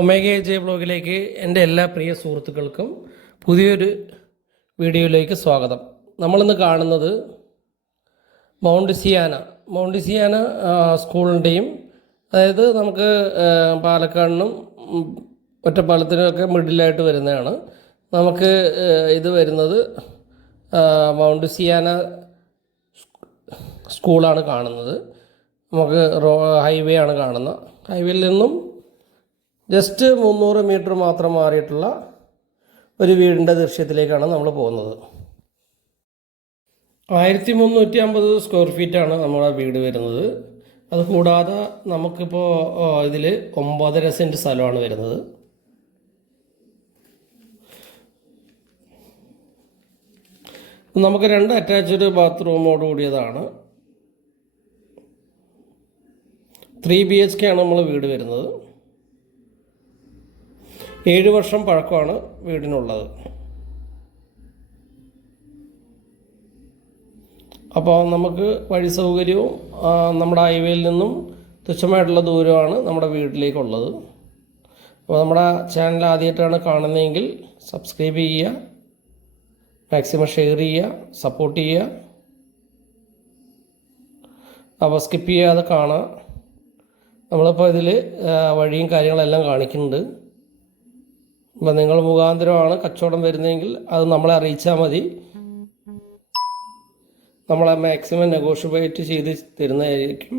Omega J ബ്ലോഗിലേക്ക് എന്റെ എല്ലാ പ്രിയ സുഹൃത്തുക്കൾക്കും പുതിയൊരു വീഡിയോയിലേക്ക് സ്വാഗതം. നമ്മളിന്ന് കാണുന്നത് മൗണ്ട് സിയാന. മൗണ്ട് സിയാന സ്കൂളിന്റെയും അതായത് നമുക്ക് പാലക്കാടിനും ഒറ്റപ്പാലത്തിനുമൊക്കെ മിഡിലായിട്ട് വരുന്നതാണ്. നമുക്ക് ഇത് വരുന്നത് മൗണ്ട് സിയാന സ്കൂളാണ് കാണുന്നത്. നമുക്ക് റോ ഹൈവേ ആണ് കാണുന്നത്. ഹൈവേയിൽ നിന്നും ജസ്റ്റ് മുന്നൂറ് മീറ്റർ മാത്രം മാറിയിട്ടുള്ള ഒരു വീടിന്റെ ദൃശ്യത്തിലേക്കാണ് നമ്മൾ പോകുന്നത്. ആയിരത്തി മുന്നൂറ്റി അമ്പത് സ്ക്വയർ ഫീറ്റാണ് നമ്മുടെ വീട് വരുന്നത്. അത് കൂടാതെ നമുക്കിപ്പോൾ ഇതിൽ ഒമ്പതര സെന്റ് സ്ഥലമാണ് വരുന്നത്. നമുക്ക് രണ്ട് അറ്റാച്ച്ഡ് ബാത്റൂമോട് കൂടിയതാണ്. ത്രീ ബി എച്ച് കെ ആണ് നമ്മൾ വീട് വരുന്നത്. ഏഴ് വർഷം പഴക്കമാണ് വീടിനുള്ളത്. അപ്പോൾ നമുക്ക് വഴി സൗകര്യവും നമ്മുടെ ഹൈവേയിൽ നിന്നും തുച്ഛമായിട്ടുള്ള ദൂരമാണ് നമ്മുടെ വീട്ടിലേക്കുള്ളത്. അപ്പോൾ നമ്മുടെ ചാനൽ ആദ്യമായിട്ടാണ് കാണുന്നതെങ്കിൽ സബ്സ്ക്രൈബ് ചെയ്യുക മാക്സിമം ഷെയർ ചെയ്യുക സപ്പോർട്ട് ചെയ്യുക. അപ്പോൾ സ്കിപ്പ് ചെയ്യാതെ കാണാം നമ്മളിപ്പോൾ ഇതിൽ വഴിയും കാര്യങ്ങളെല്ലാം കാണിക്കുന്നുണ്ട്. അപ്പം നിങ്ങൾ മുഖാന്തരമാണ് കച്ചവടം വരുന്നതെങ്കിൽ അത് നമ്മളെ അറിയിച്ചാൽ മതി. നമ്മളെ മാക്സിമം നെഗോഷ്യബേറ്റ് ചെയ്ത് തരുന്നതായിരിക്കും.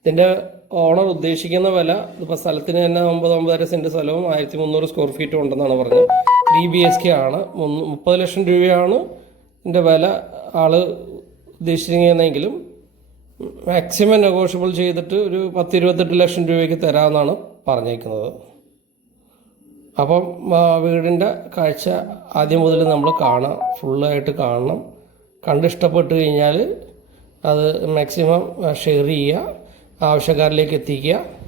ഇതിന്റെ ഓണർ ഉദ്ദേശിക്കുന്ന വില ഇപ്പോൾ സ്ഥലത്തിന് തന്നെ ഒമ്പത് ഒമ്പതര സെന്റ് സ്ഥലവും ആയിരത്തി മുന്നൂറ് സ്ക്വയർ ഫീറ്റും ഉണ്ടെന്നാണ് പറഞ്ഞത്. ത്രീ ബി എസ് കെ ആണ്. മുപ്പത് ലക്ഷം രൂപയാണ് ഇതിന്റെ വില ആൾ ഉദ്ദേശിക്കുന്നതെങ്കിലും മാക്സിമം നെഗോഷ്യബിൾ ചെയ്തിട്ട് ഒരു പത്ത് ഇരുപത്തെട്ട് ലക്ഷം രൂപയ്ക്ക് തരാമെന്നാണ് പറഞ്ഞേക്കുന്നത്. അപ്പം വീടിന്റെ കാഴ്ച ആദ്യം മുതൽ നമ്മൾ കാണാം. ഫുള്ളായിട്ട് കാണണം. കണ്ടിഷ്ടപ്പെട്ട് കഴിഞ്ഞാൽ അത് മാക്സിമം ഷെയർ ചെയ്യുക. ആവശ്യക്കാരിലേക്ക് എത്തിക്കുക.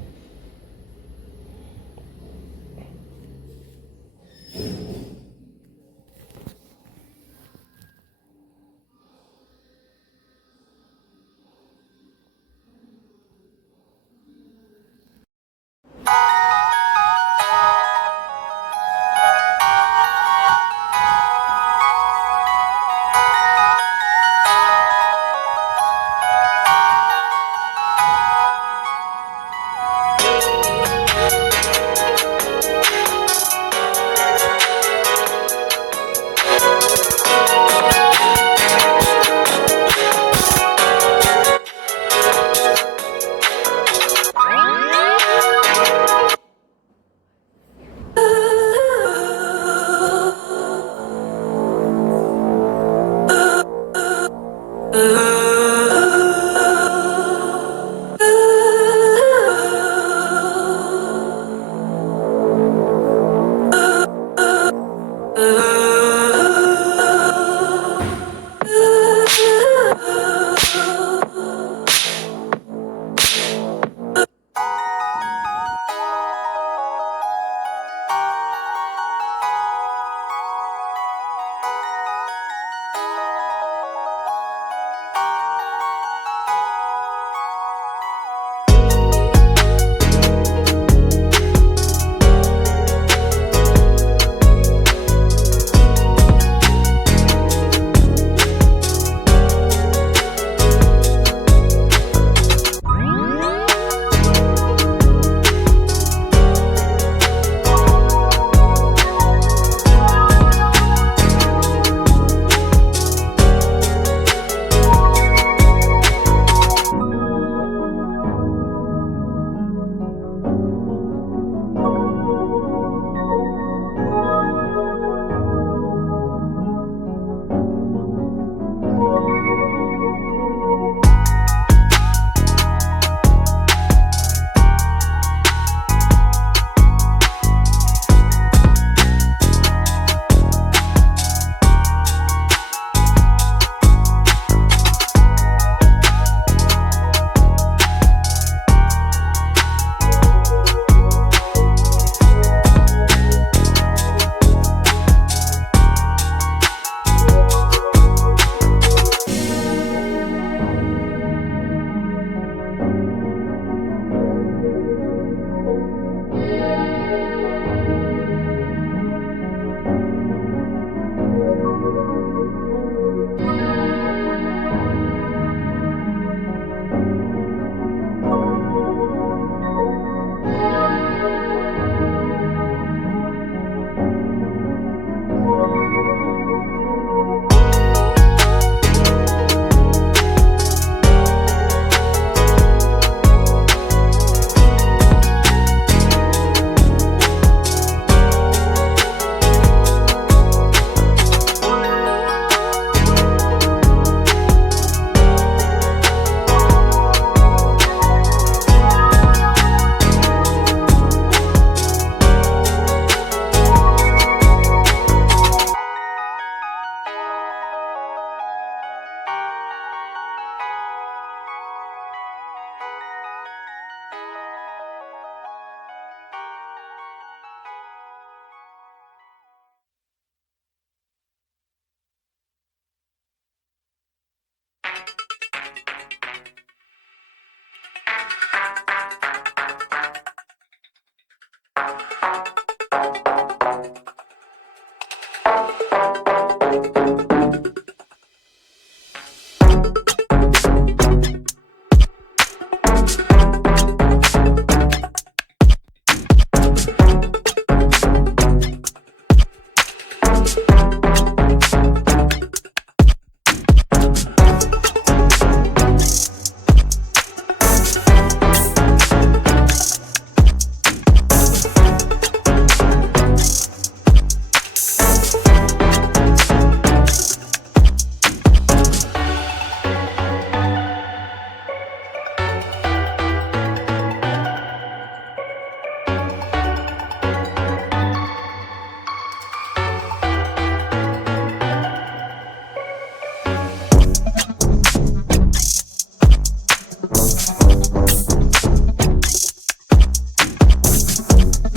Thank you.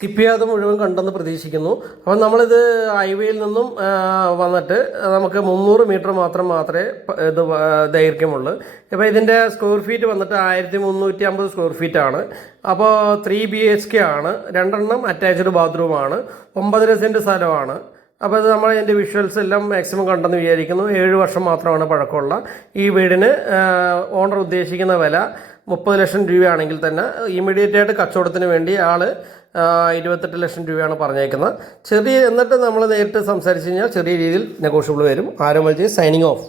സ്കിപ്പ് ചെയ്യാതെ മുഴുവൻ കണ്ടെന്ന് പ്രതീക്ഷിക്കുന്നു. അപ്പം നമ്മളിത് ഹൈവേയിൽ നിന്നും വന്നിട്ട് നമുക്ക് മുന്നൂറ് മീറ്റർ മാത്രം മാത്രമേ ഇത് ദൈർഘ്യമുള്ളൂ. ഇപ്പോൾ ഇതിന്റെ സ്ക്വയർ ഫീറ്റ് വന്നിട്ട് ആയിരത്തി മുന്നൂറ്റി അമ്പത് സ്ക്വയർ ഫീറ്റ് ആണ് അപ്പോൾ ത്രീ ബി എച്ച് കെ ആണ്. രണ്ടെണ്ണം അറ്റാച്ച്ഡ് ബാത്റൂമാണ്. ഒമ്പതര സെന്റ് സ്ഥലമാണ്. അപ്പോൾ ഇത് നമ്മൾ ഇതിന്റെ വിഷ്വൽസ് എല്ലാം മാക്സിമം കണ്ടെന്ന് വിചാരിക്കുന്നു. ഏഴ് വർഷം മാത്രമാണ് പഴക്കമുള്ള ഈ വീടിന് ഓണർ ഉദ്ദേശിക്കുന്ന വില. മുപ്പത് ലക്ഷം രൂപയാണെങ്കിൽ തന്നെ ഇമ്മീഡിയറ്റ് ആയിട്ട് കച്ചവടത്തിന് വേണ്ടി ആൾ ഇരുപത്തെട്ട് ലക്ഷം രൂപയാണ് പറഞ്ഞേക്കുന്നത്. ചെറിയ എന്നിട്ട് നമ്മൾ നേരിട്ട് സംസാരിച്ച് കഴിഞ്ഞാൽ ചെറിയ രീതിയിൽ നെഗോഷ്യബിൾ വരും. ആരോമൽ സൈനിങ് ഓഫ്